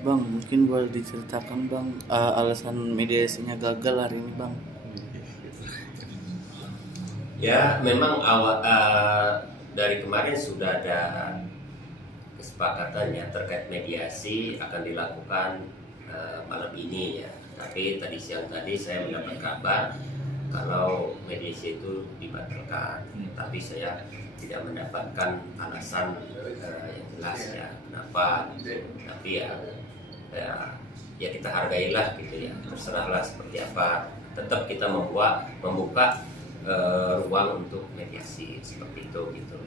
Bang, mungkin boleh diceritakan bang alasan mediasinya gagal hari ini bang. Ya, memang dari kemarin sudah ada kesepakatan ya terkait mediasi akan dilakukan malam ini ya. Tapi tadi siang tadi saya mendapat kabar kalau mediasi itu dibatalkan. Tapi saya tidak mendapatkan alasan yang jelas ya kenapa gitu. Tapi ya, ya kita hargailah gitu ya. Terserahlah seperti apa. Tetap kita membuka ruang untuk mediasi seperti itu gitu.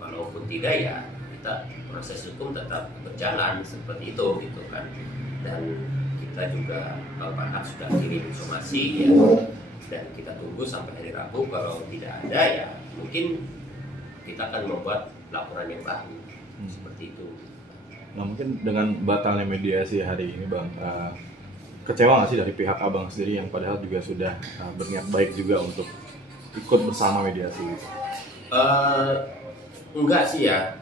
Walaupun tidak ya kita proses hukum tetap berjalan seperti itu gitu kan. Dan kita juga Bapak Hak sudah kirim informasi ya, dan kita tunggu sampai hari Rabu. Kalau tidak ada ya mungkin kita akan membuat laporan yang baru seperti itu. Nah mungkin dengan batalnya mediasi hari ini bang, kecewa nggak sih dari pihak abang sendiri yang padahal juga sudah berniat baik juga untuk ikut bersama mediasi gitu? Enggak sih ya,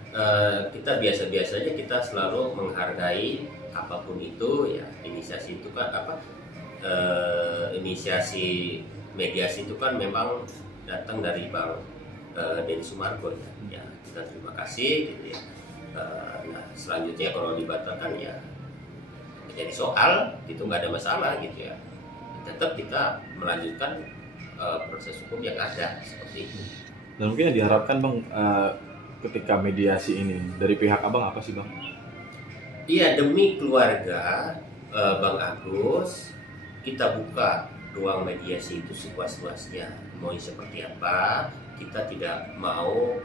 kita biasa-biasa aja, kita selalu menghargai apapun itu ya. Inisiasi itu kan inisiasi mediasi itu kan memang datang dari Bang Denny Sumargo ya. Kita terima kasih gitu ya. Nah selanjutnya kalau dibatalkan ya jadi soal gitu, nggak ada masalah gitu ya. Tetap kita melanjutkan proses hukum yang ada seperti itu. Dan mungkin yang diharapkan bang ketika mediasi ini dari pihak abang apa sih bang? Iya, demi keluarga Bang Agus, kita buka ruang mediasi itu sepuas-puasnya. Mau seperti apa, kita tidak mau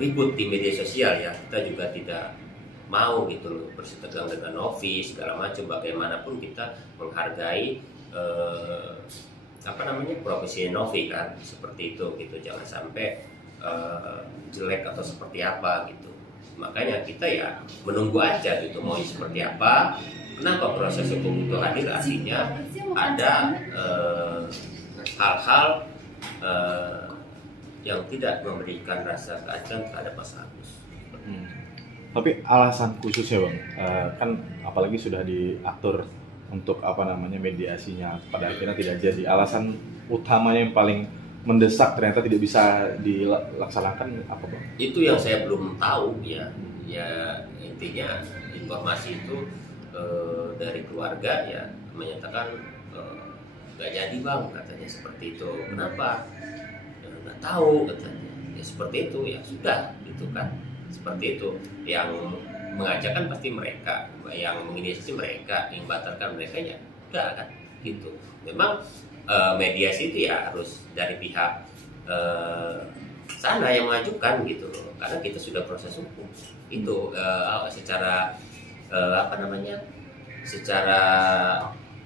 ribut di media sosial ya. Kita juga tidak mau gitu loh bersitegang dengan Novi segala macam. Bagaimanapun kita menghargai profesi Novi kan, seperti itu gitu. Jangan sampai jelek atau seperti apa gitu. Makanya kita ya menunggu aja gitu mau seperti apa. Kenapa proses hukum itu hadir? Artinya ada hal-hal yang tidak memberikan rasa keadilan terhadap Mas Agus. Tapi alasan khususnya bang, kan apalagi sudah diatur untuk mediasinya pada akhirnya tidak jadi. Alasan utamanya yang paling mendesak ternyata tidak bisa dilaksanakan apa bang? Itu yang saya belum tahu ya. Ya intinya informasi itu dari keluarga ya menyatakan nggak jadi bang, katanya seperti itu. Kenapa? Ya, nggak tahu katanya. Ya seperti itu ya sudah gitu kan. Seperti itu. Yang mengajakkan pasti mereka, yang menginisiasi mereka, yang batalkan mereka ya enggak kan gitu. Memang mediasi itu ya harus dari pihak sana yang mengajukan gitu loh, karena kita sudah proses hukum itu secara secara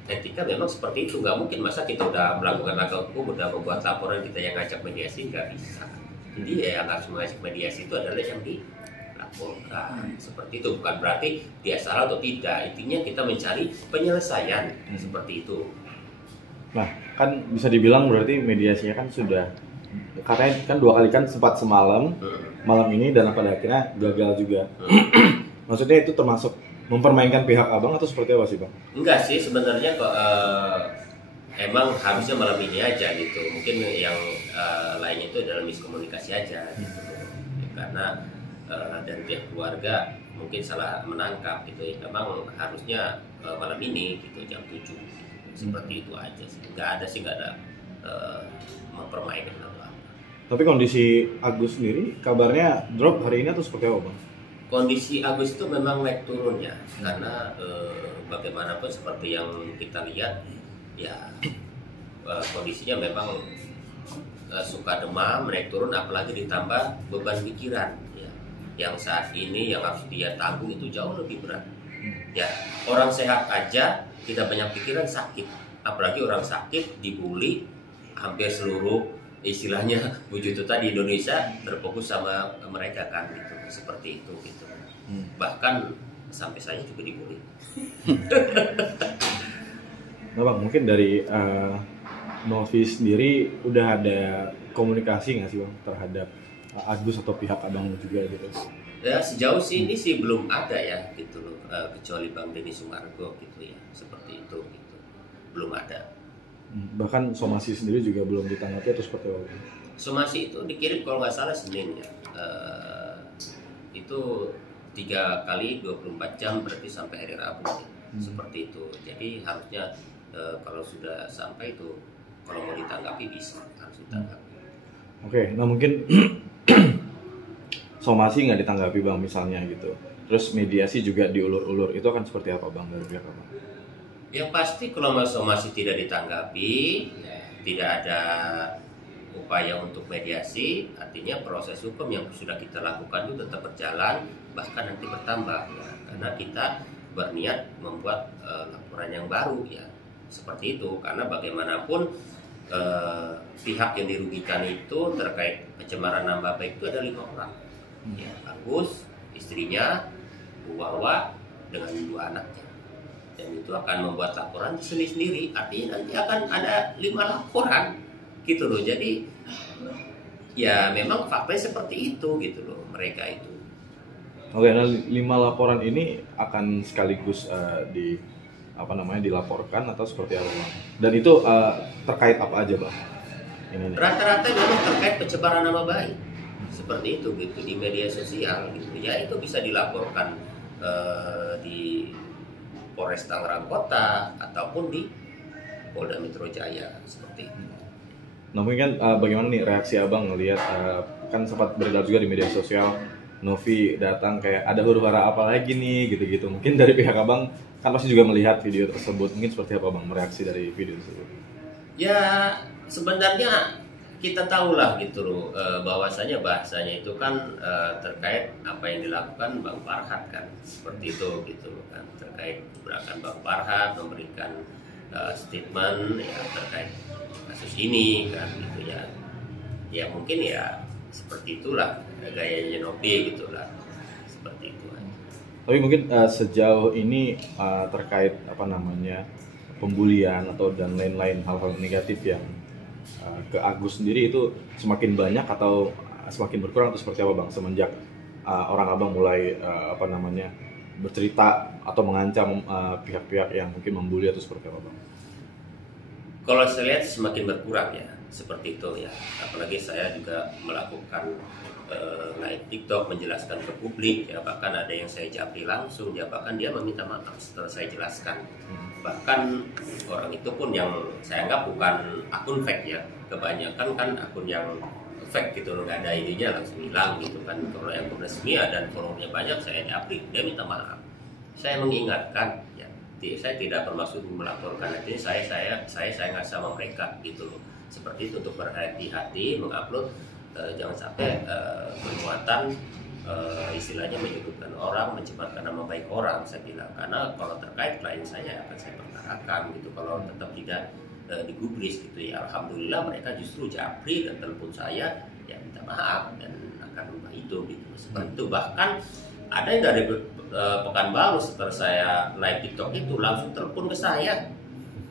etika memang seperti itu. Nggak mungkin masa kita udah melakukan langkah hukum, udah membuat laporan kita yang ngajak mediasi, nggak bisa. Jadi ya yang harus mengajak mediasi itu adalah yang dilaporkan seperti itu. Bukan berarti dia salah atau tidak, intinya kita mencari penyelesaian seperti itu. Nah kan bisa dibilang berarti mediasinya kan sudah, katanya kan 2 kali kan sempat semalam, malam ini, dan pada akhirnya gagal juga. Maksudnya itu termasuk mempermainkan pihak abang atau seperti apa sih bang? Enggak sih sebenarnya kok, emang harusnya malam ini aja gitu. Mungkin yang lainnya itu adalah miskomunikasi aja gitu. Karena dari pihak keluarga mungkin salah menangkap gitu ya. Memang harusnya malam ini gitu jam 7 gitu. Seperti itu aja sih. Nggak ada mempermainkan atau apa. Tapi kondisi Agus sendiri kabarnya drop hari ini atau seperti apa bang? Kondisi Agus itu memang naik turun ya, karena bagaimanapun seperti yang kita lihat ya, kondisinya memang suka demam, naik turun, apalagi ditambah beban pikiran ya, yang saat ini yang harus dia tanggung itu jauh lebih berat ya. Orang sehat aja tidak banyak pikiran sakit, apalagi orang sakit dibully. Hampir seluruh istilahnya wujuduta di Indonesia terfokus sama mereka kan gitu, seperti itu gitu. Bahkan sampai saya juga dibully. Nah bang, mungkin dari Novi sendiri udah ada komunikasi nggak sih bang terhadap Agus atau pihak abang juga gitu? Ya sejauh sini sih belum ada ya gitu loh, kecuali Bang Denny Sumargo gitu ya, seperti itu gitu, belum ada. Bahkan somasi sendiri juga belum ditanggapi atau seperti apa? Somasi itu dikirim kalau nggak salah Senin ya. Itu 3 kali 24 jam berarti sampai hari Rabu ya. Seperti itu. Jadi harusnya kalau sudah sampai itu kalau mau ditanggapi bisa harus ditanggapi. Oke, nah mungkin somasi nggak ditanggapi Bang misalnya gitu. Terus mediasi juga diulur-ulur, itu akan seperti apa Bang dari pihak Abang? Yang pasti kalau somasi tidak ditanggapi, tidak ada upaya untuk mediasi, artinya proses hukum yang sudah kita lakukan itu tetap berjalan, bahkan nanti bertambah ya, karena kita berniat membuat laporan yang baru ya, seperti itu. Karena bagaimanapun pihak yang dirugikan itu terkait pencemaran nama baik itu ada 5 orang ya, Agus, istrinya, Bu Wawa, dengan 2 anaknya. Dan itu akan membuat laporan sendiri-sendiri, artinya nanti akan ada 5 laporan gitu loh. Jadi ya memang faktanya seperti itu gitu loh mereka itu. Oke, nah 5 laporan ini akan sekaligus dilaporkan atau seperti apa Bang? Dan itu terkait apa aja Bang? Ini Rata-rata memang terkait pencemaran nama baik seperti itu gitu di media sosial gitu ya, itu bisa dilaporkan di Polres Tangerang Kota ataupun di Polda Metro Jaya seperti itu. Nah mungkin kan bagaimana nih reaksi Abang ngelihat kan sempat beredar juga di media sosial Novi datang kayak ada huru-hara apa lagi nih gitu-gitu. Mungkin dari pihak Abang kan pasti juga melihat video tersebut, mungkin seperti apa Bang mereaksi dari video tersebut? Ya sebenarnya kita tahulah gitu loh, bahwasanya bahasanya itu kan terkait apa yang dilakukan Bang Farhad kan, seperti itu gitu loh kan, terkait gerakan Bang Farhad memberikan statement ya terkait kasus ini kan gitu ya. Ya mungkin ya seperti itulah gayanya Novi gitulah, seperti itu. Tapi mungkin sejauh ini terkait pembulian atau dan lain-lain hal-hal negatif yang ke Agus sendiri itu semakin banyak atau semakin berkurang atau seperti apa Bang semenjak orang Abang mulai bercerita atau mengancam pihak-pihak yang mungkin membuli atau seperti apa Bang? Kalau saya lihat semakin berkurang ya, seperti itu ya. Apalagi saya juga melakukan live TikTok menjelaskan ke publik ya, bahkan ada yang saya japri langsung ya, bahkan dia meminta maaf setelah saya jelaskan. Bahkan orang itu pun yang saya anggap bukan akun fake ya, kebanyakan kan akun yang fake gitu loh, nggak ada ininya langsung hilang gitu kan. Kalau yang resmi dan followernya banyak saya japri, dia minta maaf. Saya mengingatkan ya, saya tidak bermaksud melaporkan, nanti saya nggak sama mereka gitu loh. Seperti itu, untuk berhati-hati mengupload, jangan sampai bermuatan istilahnya menyudutkan orang, mencemarkan nama baik orang, saya bilang. Karena kalau terkait klien saya akan saya perkarakan gitu kalau tetap tidak digubris gitu ya. Alhamdulillah mereka justru japri dan telepon saya ya minta maaf dan akan ubah itu gitu. Seperti itu. Bahkan ada yang dari Pekanbaru setelah saya live TikTok itu langsung telepon ke saya.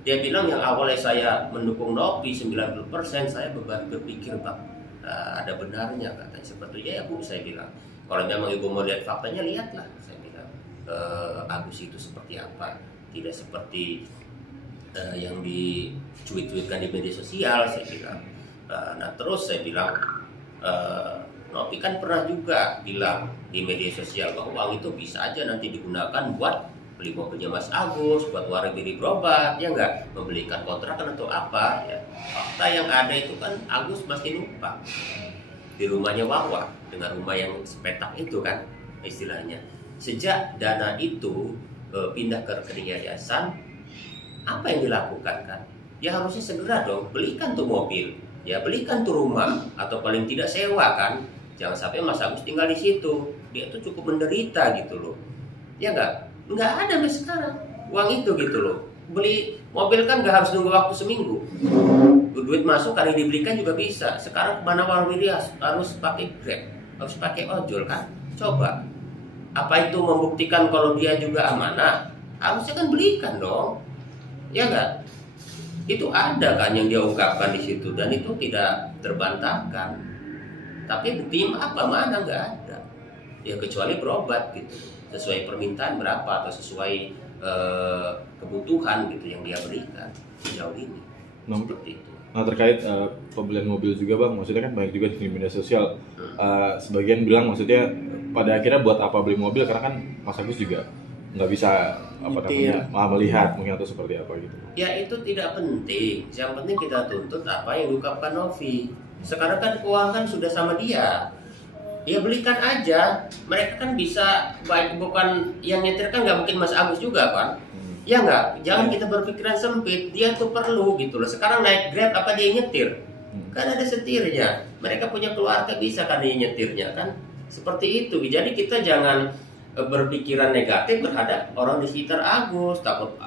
Dia bilang yang awalnya saya mendukung Novi 90%, saya berpikir Bang, ada benarnya katanya seperti itu. Ya Bu, saya bilang, kalau memang Ibu mau lihat faktanya, lihatlah, saya bilang. Agus itu seperti apa, tidak seperti yang dicuit-cuitkan di media sosial, saya bilang. Nah terus saya bilang, Novi kan pernah juga bilang di media sosial bahwa uang itu bisa aja nanti digunakan buat beli mobilnya Mas Agus, buat warga diri berobat, ya nggak, membelikan kontrakan atau apa ya. Fakta yang ada itu kan Agus masih numpang di rumahnya Wawa dengan rumah yang sepetak itu kan istilahnya. Sejak dana itu pindah ke rekening yayasan, apa yang dilakukan kan? Ya harusnya segera dong belikan tuh mobil, ya belikan tuh rumah, atau paling tidak sewa kan. Jangan sampai Mas Agus tinggal di situ, dia tuh cukup menderita gitu loh. Ya nggak ada sampai sekarang uang itu gitu loh. Beli mobil kan nggak harus nunggu waktu seminggu. Duit masuk kali dibelikan juga bisa. Sekarang kemana warung dia harus pakai Grab, harus pakai ojol kan. Coba, apa itu membuktikan kalau dia juga amanah? Harusnya kan belikan dong, ya nggak? Itu ada kan yang dia ungkapkan di situ dan itu tidak terbantahkan. Tapi buktinya apa? Mana nggak ada. ya kecuali berobat gitu, sesuai permintaan berapa atau sesuai kebutuhan gitu yang dia berikan sejauh ini. Seperti itu. Nah terkait pembelian mobil juga bang, maksudnya kan banyak juga di media sosial sebagian bilang maksudnya pada akhirnya buat apa beli mobil karena kan Mas Agus juga nggak bisa melihat mungkin atau seperti apa gitu. Ya itu tidak penting, yang penting kita tuntut apa yang diungkapkan Novi. Sekarang kan keuangan sudah sama dia, ya belikan aja. Mereka kan bisa, baik bukan yang nyetir kan nggak mungkin Mas Agus juga kan. Ya nggak, jangan kita berpikiran sempit. Dia tuh perlu gitu loh. Sekarang naik Grab apa dia nyetir? Kan ada setirnya. Mereka punya keluarga, bisa kan dia nyetirnya kan? Seperti itu. Jadi kita jangan berpikiran negatif terhadap orang di sekitar Agus. Takut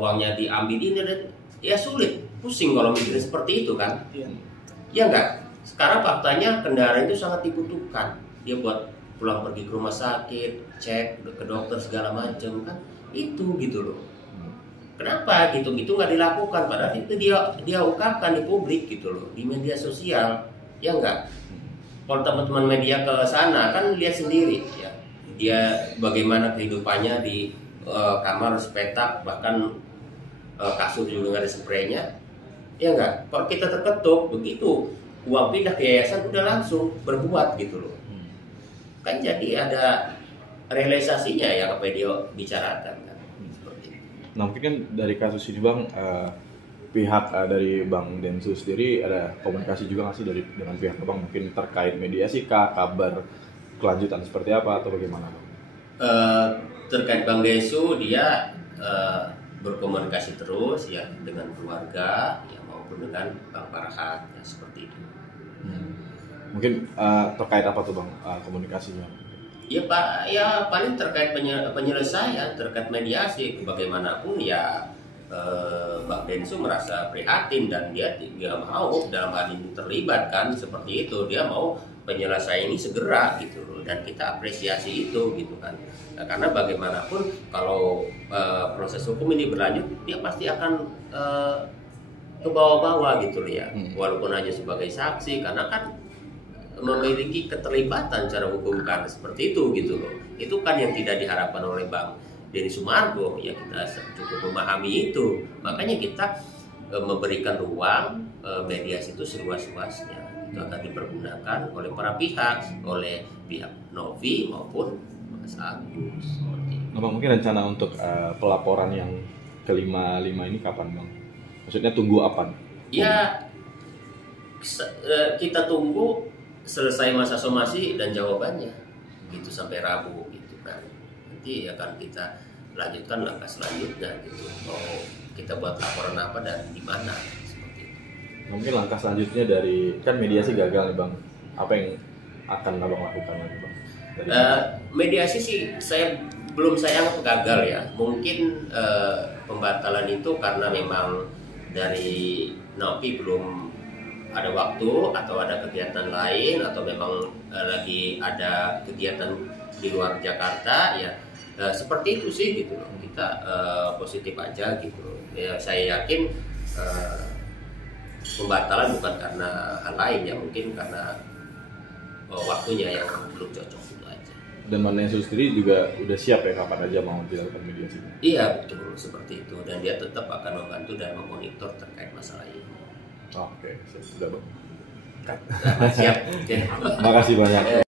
uangnya diambil ini dan ya sulit. Pusing kalau mikirin seperti itu kan? Ya nggak. Sekarang faktanya kendaraan itu sangat dibutuhkan. Dia buat pulang pergi ke rumah sakit, cek ke dokter segala macam kan? Itu gitu loh. Kenapa gitu-gitu nggak dilakukan? Padahal itu dia ungkapkan di publik gitu loh, di media sosial, ya enggak? Kalau teman-teman media ke sana kan lihat sendiri ya, dia bagaimana kehidupannya di kamar sepetak, bahkan kasur juga nggak ada spraynya, ya enggak? Kalau kita terketuk begitu, uang pindah ke yayasan udah langsung berbuat gitu loh. Kan jadi ada realisasinya ya apa yang dia bicarakan kan. Nah mungkin kan dari kasus ini bang, pihak dari Bang Densus sendiri ada komunikasi juga nggak sih dengan pihak bang mungkin terkait mediasi kah, kabar kelanjutan seperti apa atau bagaimana bang? Terkait Bang Desu dia berkomunikasi terus ya dengan keluarga ya maupun dengan Bang Farhat ya seperti itu. Mungkin terkait apa tuh bang komunikasinya? Ya Pak, ya paling terkait penyelesaian, terkait mediasi, bagaimanapun ya Bang Densu merasa prihatin dan dia tidak mau dalam hal ini terlibat kan seperti itu. Dia mau penyelesaian ini segera gitu loh dan kita apresiasi itu gitu kan. Nah, karena bagaimanapun kalau proses hukum ini berlanjut dia pasti akan ke bawah-bawah gitu loh ya. Walaupun hanya sebagai saksi karena kan memiliki keterlibatan secara hukum kan seperti itu gitu loh. Itu kan yang tidak diharapkan oleh Bang Denny Sumargo ya, kita cukup memahami itu. Makanya kita memberikan ruang mediasi itu seluas-luasnya. Itu akan dipergunakan oleh para pihak, oleh pihak Novi maupun Mas Agus. Nah, bang, mungkin rencana untuk pelaporan yang ke-5 ini kapan bang? Maksudnya tunggu apa? Ya kita tunggu selesai masa somasi dan jawabannya gitu sampai Rabu gitu kan. Nanti akan kita lanjutkan langkah selanjutnya gitu. Mau kita buat laporan apa dan di mana seperti itu. Mungkin langkah selanjutnya dari kan mediasi gagal nih bang. Apa yang akan abang lakukan lagi bang? Mediasi sih belum saya anggap gagal ya. Mungkin pembatalan itu karena memang dari Novi belum ada waktu atau ada kegiatan lain atau memang lagi ada kegiatan di luar Jakarta ya seperti itu sih gitu loh. Kita positif aja gitu ya. Saya yakin pembatalan bukan karena hal lain ya, mungkin karena waktunya yang belum cocok itu aja. Dan Bang Densus sendiri juga udah siap ya kapan aja mau dilakukan mediasinya? Iya betul seperti itu dan dia tetap akan membantu dan memonitor terkait masalah ini. Oke, sudah bang. Siap. Makasih banyak.